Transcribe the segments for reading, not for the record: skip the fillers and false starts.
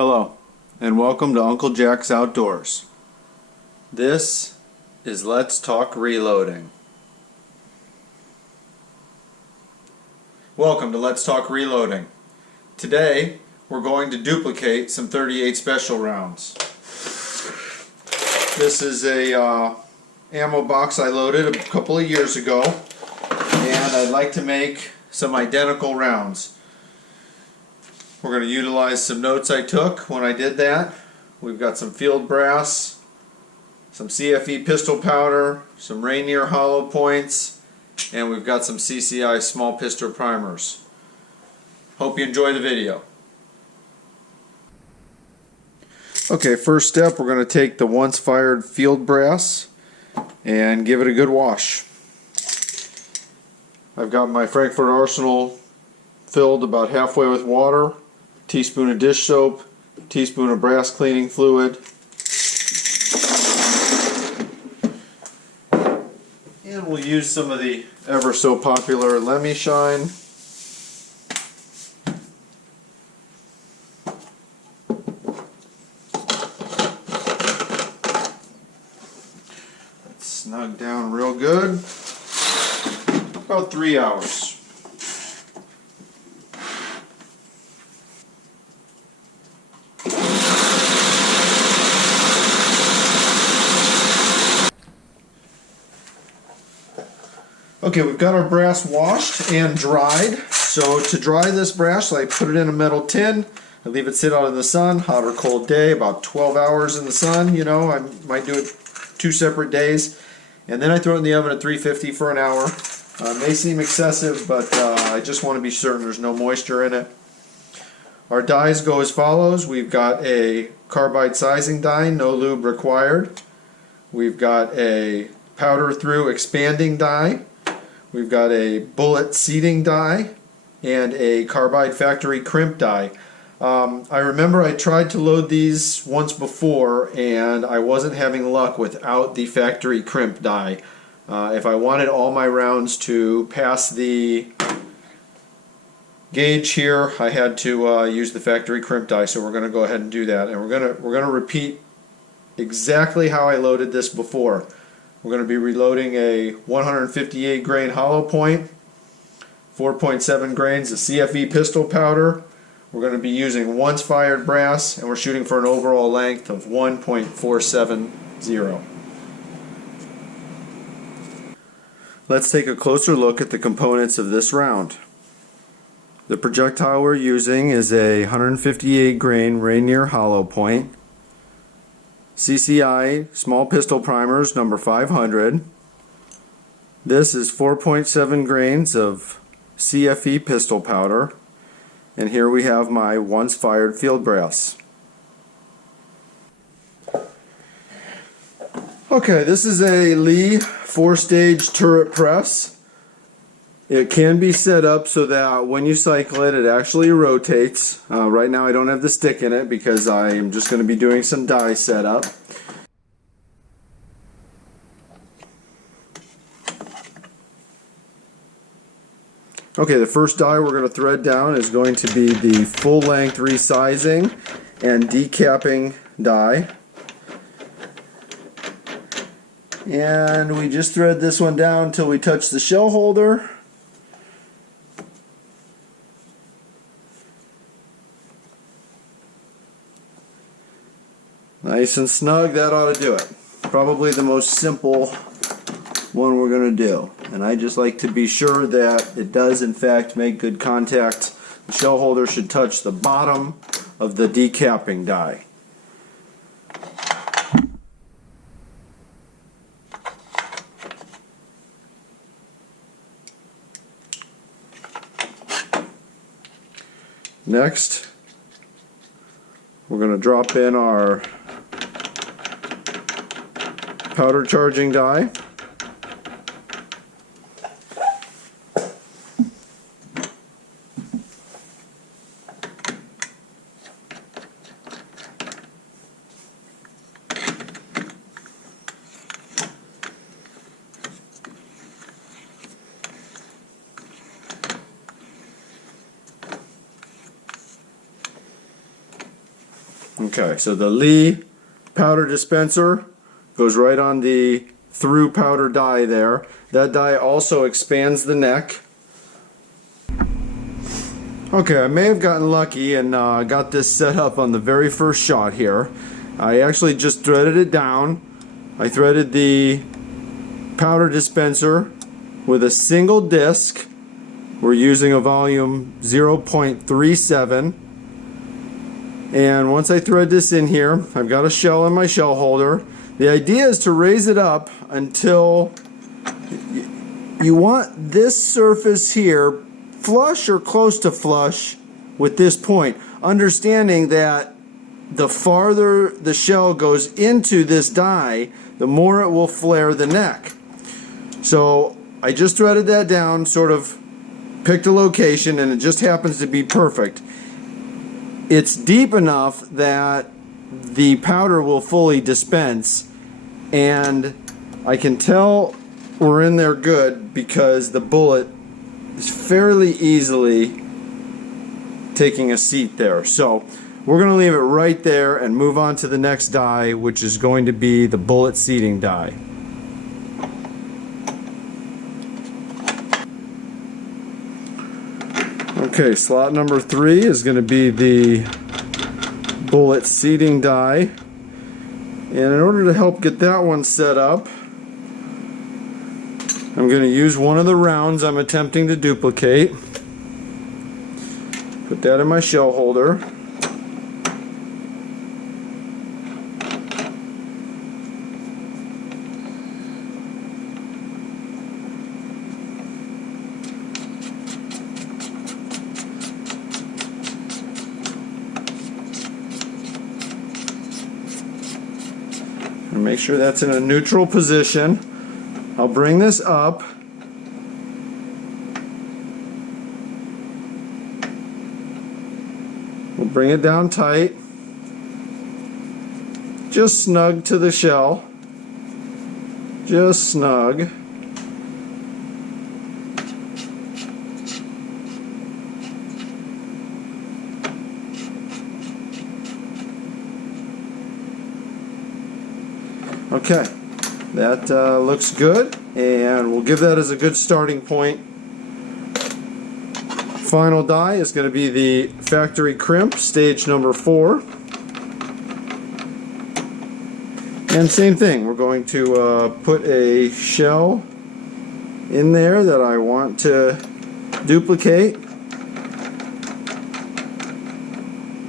Hello, and welcome to Uncle Jack's Outdoors. This is Let's Talk Reloading. Welcome to Let's Talk Reloading. Today, we're going to duplicate some 38 special rounds. This is a ammo box I loaded a couple of years ago, and I'd like to make some identical rounds. We're going to utilize some notes I took when I did that. We've got some field brass, some CFE Pistol Powder, some Rainier hollow points, and we've got some CCI small pistol primers. Hope you enjoy the video. Okay, first step, we're going to take the once fired field brass and give it a good wash. I've got my Frankfurt Arsenal filled about halfway with water, teaspoon of dish soap, teaspoon of brass cleaning fluid, and we'll use some of the ever so popular Lemmy Shine. Let's snug down real good. About 3 hours. Okay, we've got our brass washed and dried. So to dry this brass, I put it in a metal tin. I leave it sit out in the sun, hot or cold day, about 12 hours in the sun. You know, I might do it 2 separate days. And then I throw it in the oven at 350 for an hour. May seem excessive, but I just want to be certain there's no moisture in it. Our dyes go as follows. We've got a carbide sizing die, no lube required. We've got a powder through expanding die. We've got a bullet seating die and a carbide factory crimp die. I remember I tried to load these once before and I wasn't having luck without the factory crimp die. If I wanted all my rounds to pass the gauge here, I had to use the factory crimp die, so we're going to go ahead and do that. And we're going to repeat exactly how I loaded this before. We're going to be reloading a 158 grain hollow point, 4.7 grains of CFE pistol powder. We're going to be using once fired brass, and we're shooting for an overall length of 1.470. Let's take a closer look at the components of this round. The projectile we're using is a 158 grain Rainier hollow point, CCI small pistol primers number 500. This is 4.7 grains of CFE pistol powder, and here we have my once fired field brass. Okay, this is a Lee 4-stage turret press. It can be set up so that when you cycle it, it actually rotates. Right now I don't have the stick in it because I am just going to be doing some die setup. Okay, the first die we're going to thread down is going to be the full length resizing and decapping die. And we just thread this one down until we touch the shell holder. Nice and snug, that ought to do it. Probably the most simple one we're going to do. And I just like to be sure that it does in fact make good contact. The shell holder should touch the bottom of the decapping die. Next, we're going to drop in our powder charging die. Okay, so the Lee powder dispenser goes right on the through powder die there. That die also expands the neck. Okay, I may have gotten lucky and got this set up on the very first shot here. I actually just threaded it down. I threaded the powder dispenser with a single disc. We're using a volume 0.37. And once I thread this in here, I've got a shell in my shell holder. The idea is to raise it up until you want this surface here flush or close to flush with this point, understanding that the farther the shell goes into this die, the more it will flare the neck. So I just threaded that down, sort of picked a location, and it just happens to be perfect. It's deep enough that the powder will fully dispense, and I can tell we're in there good because the bullet is fairly easily taking a seat there. So we're going to leave it right there and move on to the next die, which is going to be the bullet seating die. Okay, slot number 3 is going to be the bullet seating die. And in order to help get that one set up, I'm going to use one of the rounds I'm attempting to duplicate. Put that in my shell holder. And make sure that's in a neutral position. I'll bring this up. We'll bring it down tight. Just snug to the shell. Just snug. Okay, that looks good, and we'll give that as a good starting point. Final die is going to be the factory crimp, stage number 4. And same thing, we're going to put a shell in there that I want to duplicate.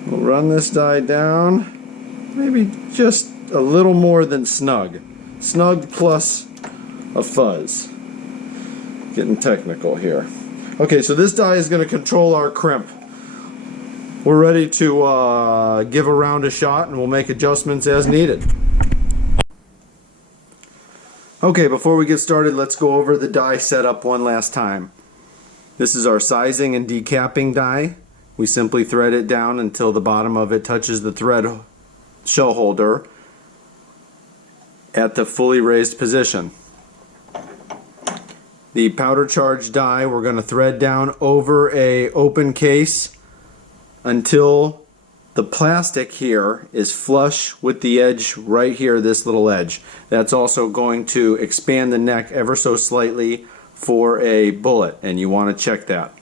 We'll run this die down, maybe just a little more than snug. Snug plus a fuzz. Getting technical here. Okay, so this die is going to control our crimp. We're ready to give a round a shot, and we'll make adjustments as needed. Okay, before we get started, let's go over the die setup one last time. This is our sizing and decapping die. We simply thread it down until the bottom of it touches the thread shell holder at the fully raised position. The powder charge die we're going to thread down over a open case until the plastic here is flush with the edge right here, this little edge. That's also going to expand the neck ever so slightly for a bullet, and you want to check that.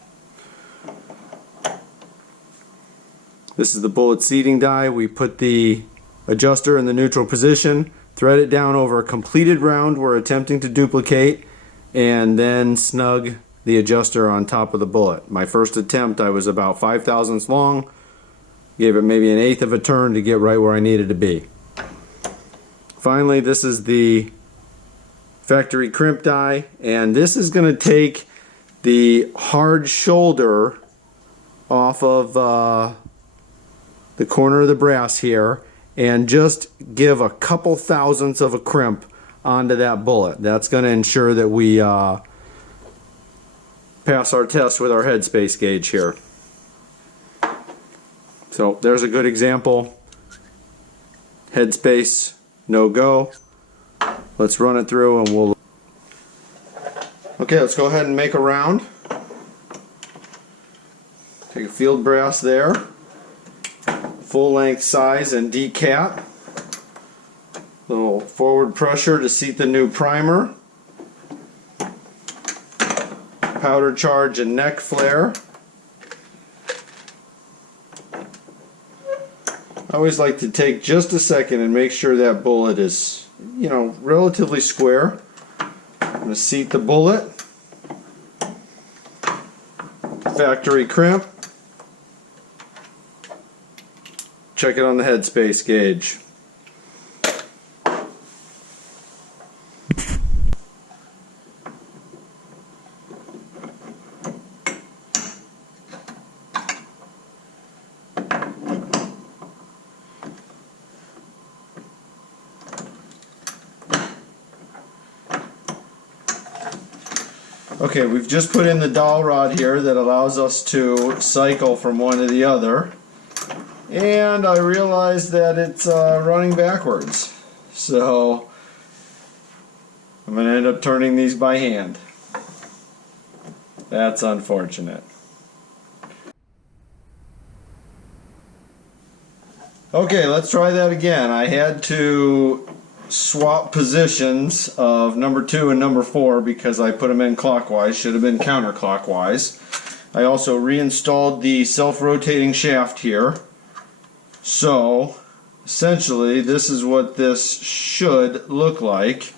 This is the bullet seating die. We put the adjuster in the neutral position, thread it down over a completed round we're attempting to duplicate, and then snug the adjuster on top of the bullet. My first attempt, I was about 5 thousandths long, gave it maybe 1/8 of a turn to get right where I needed to be. Finally, this is the factory crimp die, and this is going to take the hard shoulder off of the corner of the brass here and just give a couple thousandths of a crimp onto that bullet. That's going to ensure that we pass our test with our headspace gauge here. So there's a good example. Headspace, no go. Let's run it through and we'll... Okay, let's go ahead and make a round. Take a field brass there. full length size and decap. Little forward pressure to seat the new primer. Powder charge and neck flare. I always like to take just a second and make sure that bullet is, relatively square. I'm going to seat the bullet. Factory crimp. Check it on the headspace gauge. Okay, we've just put in the dowel rod here that allows us to cycle from one to the other, and I realized that it's running backwards, so I'm going to end up turning these by hand. That's unfortunate. Okay, let's try that again. I had to swap positions of number 2 and number 4 because I put them in clockwise, should have been counterclockwise. I also reinstalled the self-rotating shaft here. So essentially this is what this should look like.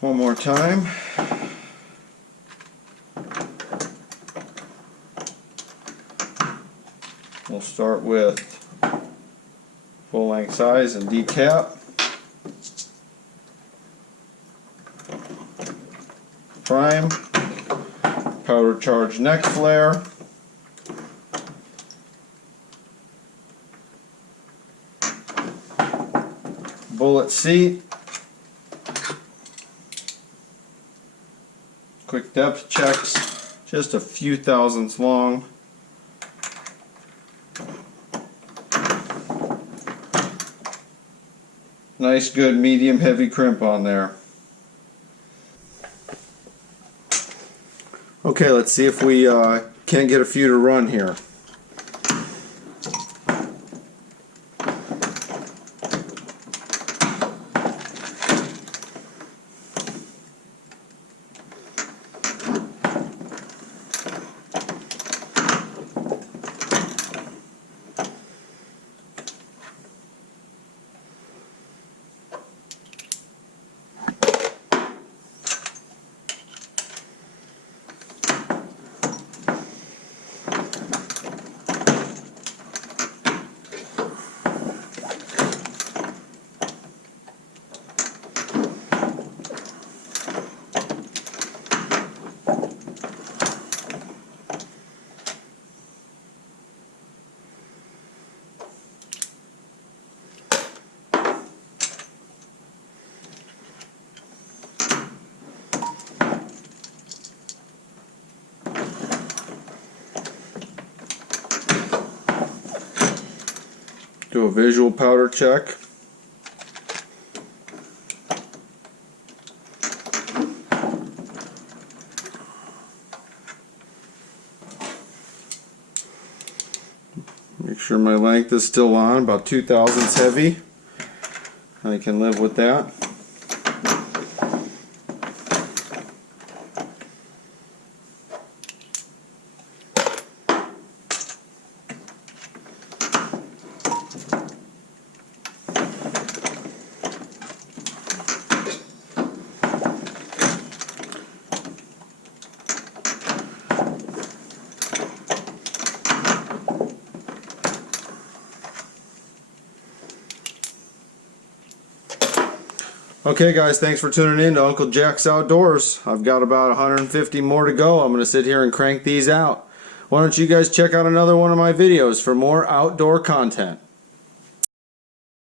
One more time. We'll start with full length size and decap. Prime. Powder charge neck flare. Bullet seat. Quick depth checks, just a few thousandths long. Nice, good, medium, heavy crimp on there. Okay, let's see if we can't get a few to run here. Do a visual powder check. Make sure my length is still on, about 2 thousandths heavy. I can live with that. Okay guys, thanks for tuning in to Uncle Jack's Outdoors. I've got about 150 more to go. I'm going to sit here and crank these out. Why don't you guys check out another one of my videos for more outdoor content.